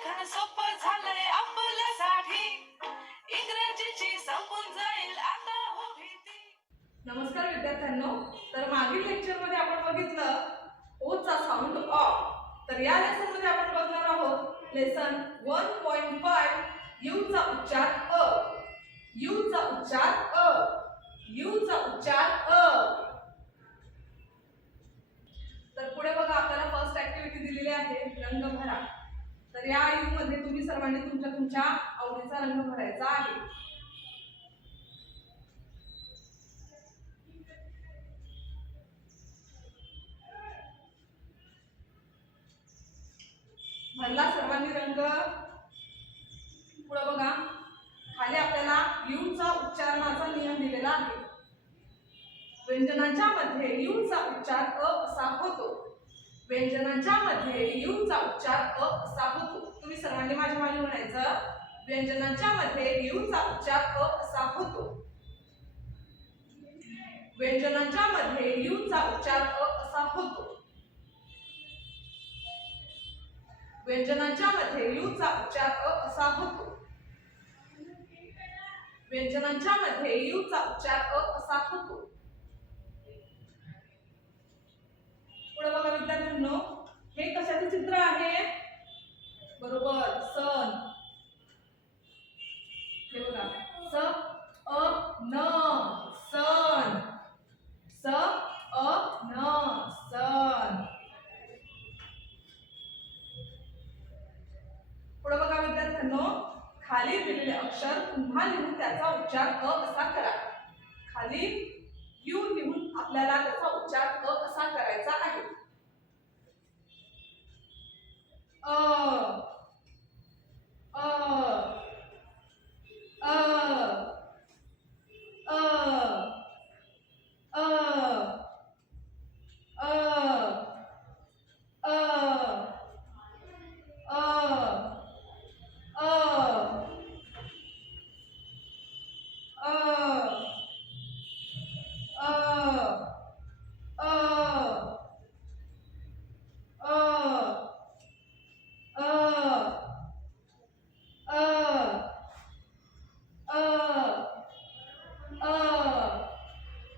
लेखन सोपं झालंय आपल्यासाठी, इंग्रजीची संपून जाईल आता हो भीती. नमस्कार विद्यार्थ्यांनो, तर मागील लेक्चरमध्ये आपण बघितलं ओचा साऊंड ऑ. तर या लेसन मध्ये आपण बघणार आहोत लेसन 1.5 यू चा उच्चार अ. यू चा उच्चार अ. यू चा उच्चार अ. तर पुढे बघा, आपल्याला फर्स्ट ऍक्टिव्हिटी दिलेली आहे रंग भरा. तर या यू मध्ये तुम्ही सर्वांनी तुमच्या आवडीचा रंग भरायचा आहे. भरला सर्वांनी रंग. पुढे बघा, खाली आपल्याला यू चा उच्चारणाचा नियम दिलेला आहे. व्यंजनांच्या मध्ये यू चा उच्चार अ असा होतो. व्यंजनांच्या मध्ये यू चा उच्चार अ असा होतो. तुम्ही सर्वांनी माझ्या मागे म्हणायचं, व्यंजनांच्या मध्ये यू चा उच्चार अ असा होतो. व्यंजनांच्या मध्ये यू चा उच्चार अ असा होतो. व्यंजनांच्या मध्ये यू चा उच्चार अ असा होतो. व्यंजनांच्या मध्ये यू चा उच्चार अ असा होतो. पुढे बघा विद्यार्थ्यांनो, हे कशाचे चित्र आहे? बरोबर, सण. हे बघा, स अ न सण. स अ न सण. पुढे बघा विद्यार्थ्यांनो, खाली दिलेले अक्षर पुन्हा लिहून त्याचा उच्चार अ असा करा. खाली यू लिहून आपल्याला त्याचा उच्चार अ असा करायचा आहे. अ अ अ अ अ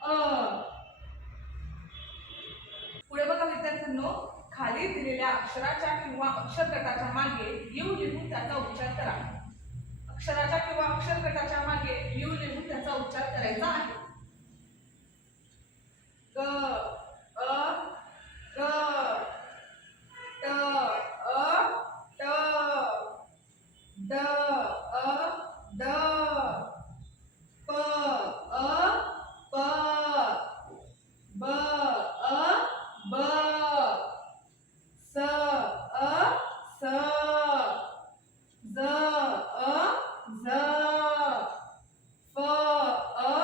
अ पुढे बघा विद्यार्थ्यांनो, खाली दिलेल्या अक्षराच्या किंवा अक्षर गटाच्या मागे यू लिहून त्याचा उच्चार करा. अक्षराच्या किंवा अक्षर गटाच्या मागे यू लिहून त्याचा उच्चार करायचा आहे. ग अ ग ट अ ट ड अ ड प अ प ब अ ब स अ स ज अ ज फ अ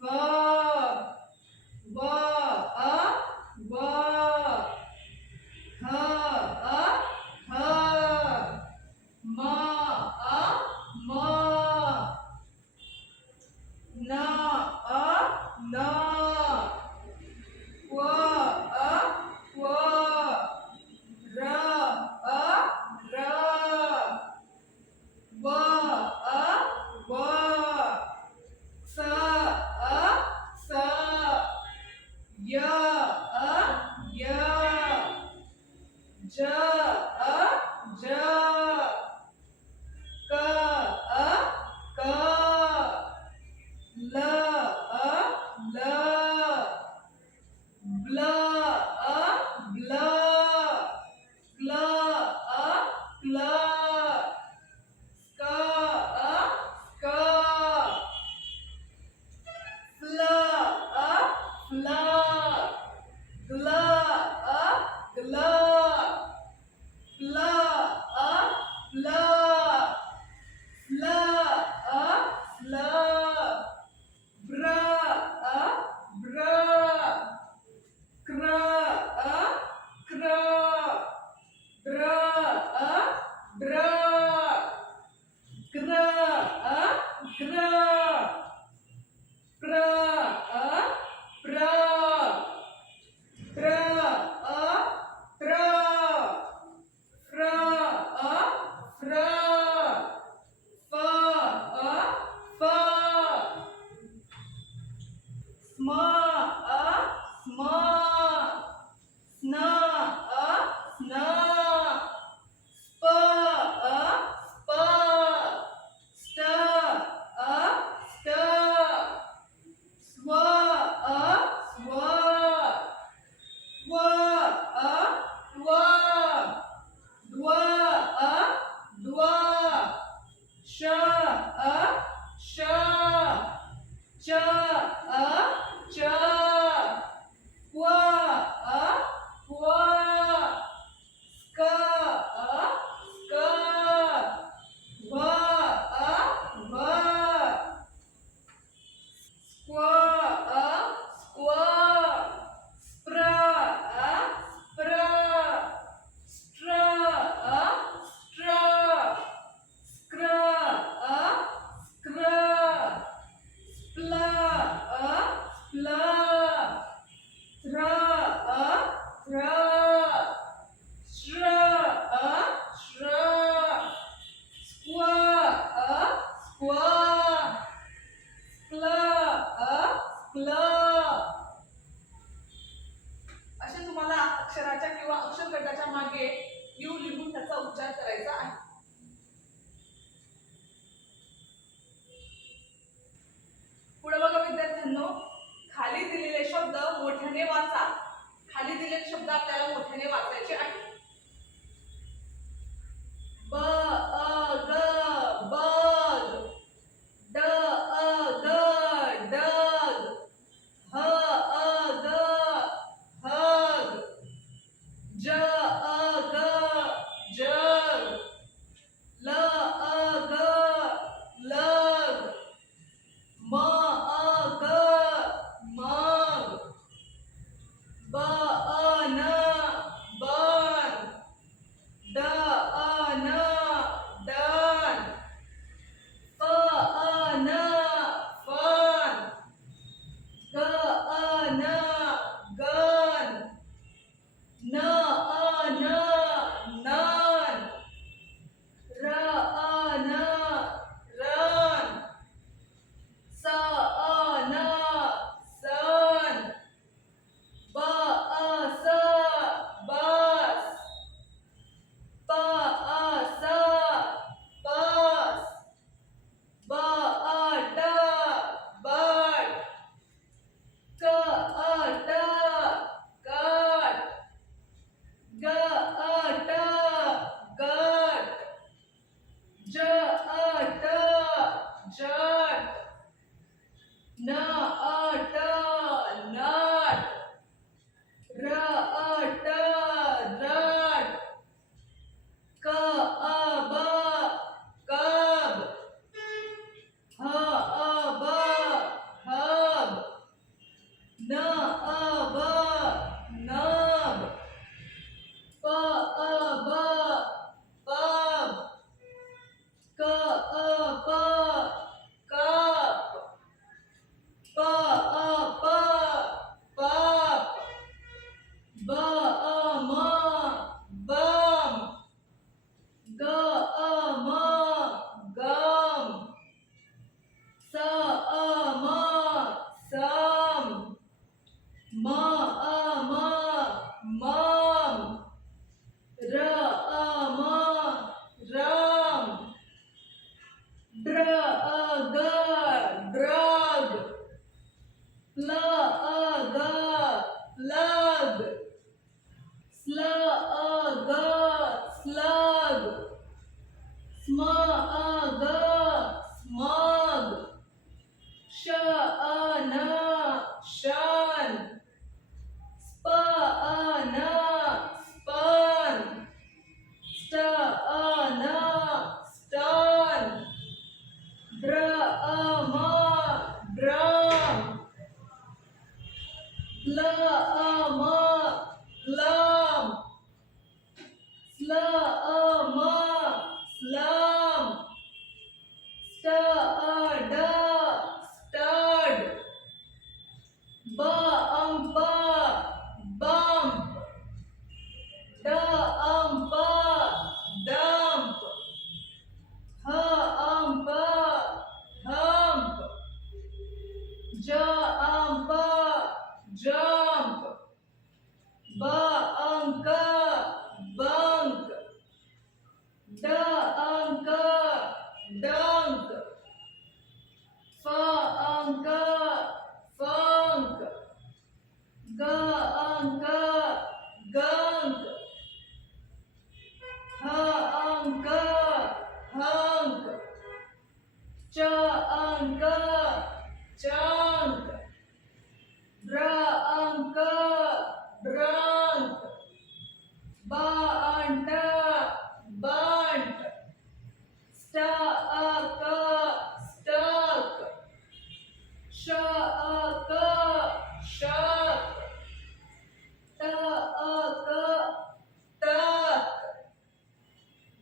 फ व अ व ह अ ह म अ म न अ न व अ व र अ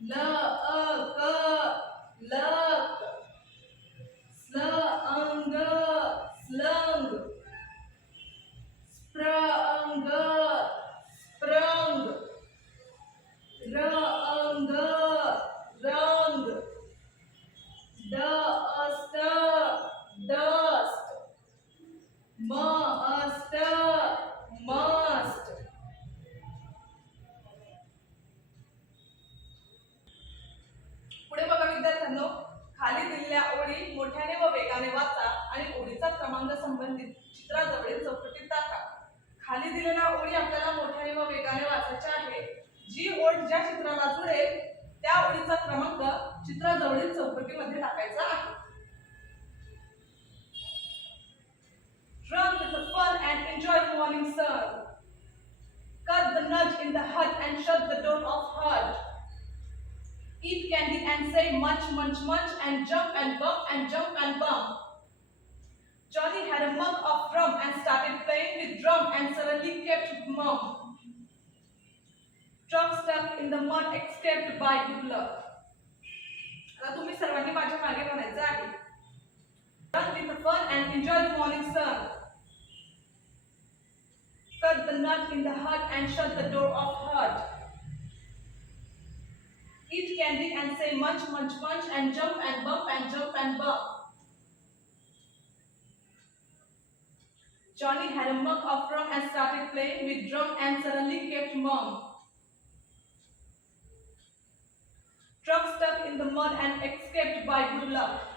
ल अ क लक. स्ल अंग स्लंग. स्प्र अंग स्प्रंग. र अंग रंग. द अस्त डस्ट. म अस्त मस्ट. पुढे बघा विद्यार्थ्यांनो, खाली दिलेल्या ओळी मोठ्याने व वेगाने वाचा आणि ओळीचा क्रमांक संबंधित चित्राजवळील चौकटीत टाका. खाली दिलेल्या ओळी आपल्याला मोठ्याने व वेगाने वाचायच्या आहे. जी ओळ ज्या चित्राला जुळेल त्या ओळीचा क्रमांक चित्राजवळील चौकटीमध्ये टाकायचा आहे. Run with the fun and enjoy the morning sun. Cut the nut in the hut and shut the door of hut. Eat candy and say munch, munch, munch, and jump and bump. Johnny had a mug of rum and started playing with drum and suddenly kept mum. Truck stuck in the mud escaped by good luck. आता तुम्ही सर्वांनी माझ्या मागे म्हणायचं आहे. Run with the fun and enjoy the morning sun. Cut the nut in the hut and shut the door of hut. Eat candy and say munch, munch, munch, and jump and bump. Johnny had a mug of rum and started playing with drum and suddenly kept mum. Truck stuck in the mud and escaped by good luck.